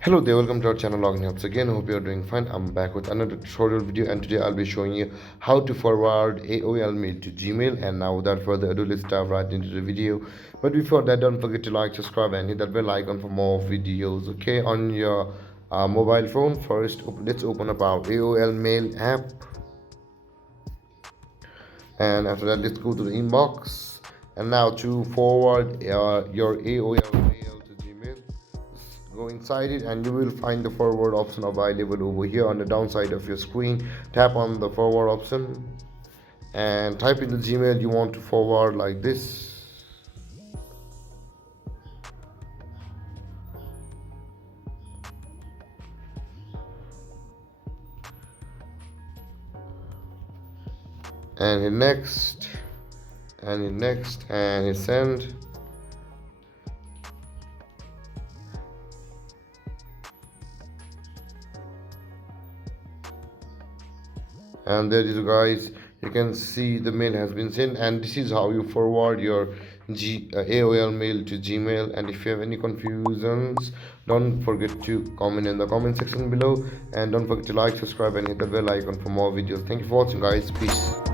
Hello there, welcome to our channel Logging Apps again. Hope you are doing fine. I'm back with another tutorial video, and today I'll be showing you how to forward AOL mail to Gmail. And now without further ado, let's dive right into the video. But before that, don't forget to like, subscribe and hit that bell icon for more videos. Okay, on your mobile phone, first let's open up our AOL mail app, and after that let's go to the inbox. And now to forward your AOL mail to Gmail, go inside it and you will find the forward option available over here on the downside of your screen. Tap on the forward option and type in the Gmail you want to forward like this. And hit next, and hit next, and hit send. And there is, guys, you can see the mail has been sent, and this is how you forward your AOL mail to Gmail. And if you have any confusions, don't forget to comment in the comment section below, and don't forget to like, subscribe and hit the bell icon for more videos. Thank you for watching, guys. Peace.